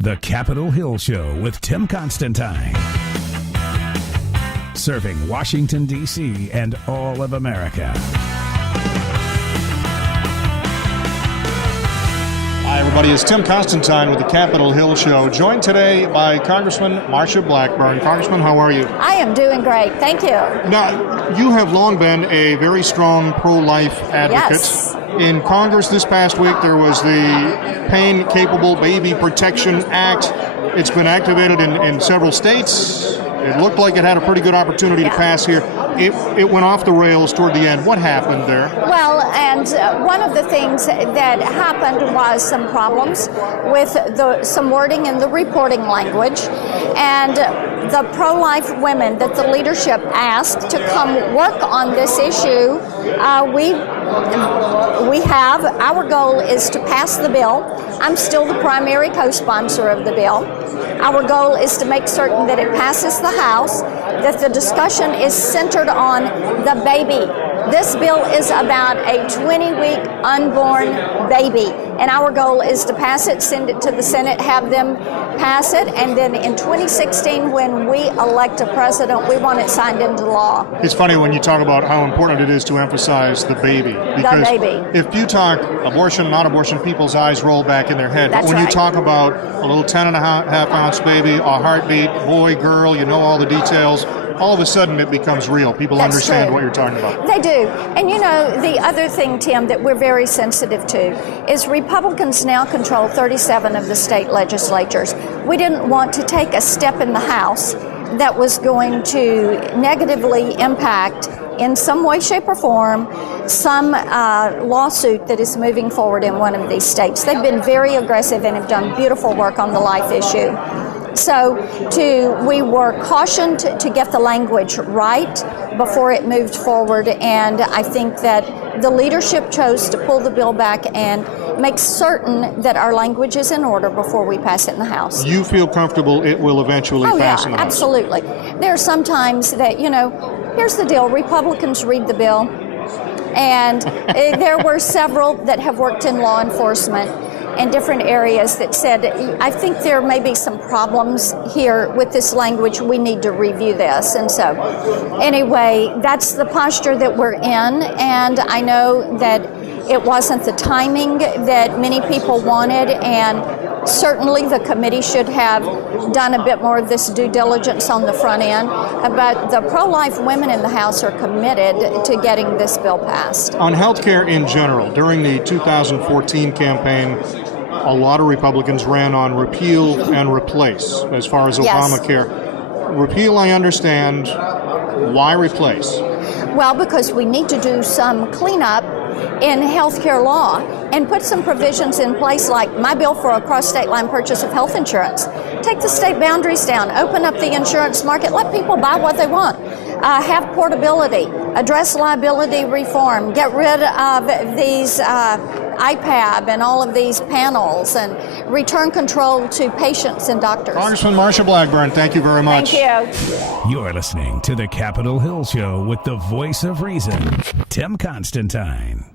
The Capitol Hill Show with Tim Constantine. Serving Washington, D.C. and all of America. Hi, everybody. It's Tim Constantine with the Capitol Hill Show, joined today by Congressman Marsha Blackburn. Congressman, how are you? I am doing great. Thank you. Now, you have long been a very strong pro-life advocate. Yes. In Congress this past week, there was the Pain Capable Baby Protection Act. It's been activated in several states. It looked like it had a pretty good opportunity to pass here. It went off the rails toward the end. What happened there? Well, and one of the things that happened was some problems with some wording in the reporting language, and the pro-life women that the leadership asked to come work on this issue, we have. Our goal is to pass the bill. I'm still the primary co-sponsor of the bill. Our goal is to make certain that it passes the House, that the discussion is centered on the baby. This bill is about a 20-week unborn baby, and our goal is to pass it, send it to the Senate, have them pass it, and then in 2016, when we elect a president, we want it signed into law. It's funny when you talk about how important it is to emphasize the baby. Because the baby. If you talk abortion, not abortion, people's eyes roll back in their head. That's but when right. you talk about a little 10.5-ounce baby, a heartbeat, boy, girl, you know all the details, all of a sudden it becomes real. People That's understand true. what you're talking about. They do. And you know, the other thing, Tim, that we're very sensitive to is Republicans now control 37 of the state legislatures. We didn't want to take a step in the House that was going to negatively impact in some way, shape, or form some lawsuit that is moving forward in one of these states. They've been very aggressive and have done beautiful work on the life issue. So we were cautioned to get the language right before it moved forward, and I think that the leadership chose to pull the bill back and make certain that our language is in order before we pass it in the House. You feel comfortable it will eventually pass in the House? Absolutely. There are some times that, here's the deal. Republicans read the bill, and there were several that have worked in law enforcement in different areas that said, I think there may be some problems here with this language. We need to review this. And so, anyway, that's the posture that we're in. And I know that it wasn't the timing that many people wanted. And certainly the committee should have done a bit more of this due diligence on the front end. But the pro-life women in the House are committed to getting this bill passed. On health care in general, during the 2014 campaign, a lot of Republicans ran on repeal and replace as far as Obamacare. Repeal, I understand. Why replace? Well, because we need to do some cleanup in healthcare law and put some provisions in place, like my bill for a cross-state line purchase of health insurance. Take the state boundaries down, open up the insurance market, let people buy what they want. Have portability, address liability reform, get rid of these IPAB and all of these panels, and return control to patients and doctors. Congressman Marsha Blackburn, thank you very much. Thank you. You're listening to the Capitol Hill Show with the voice of reason, Tim Constantine.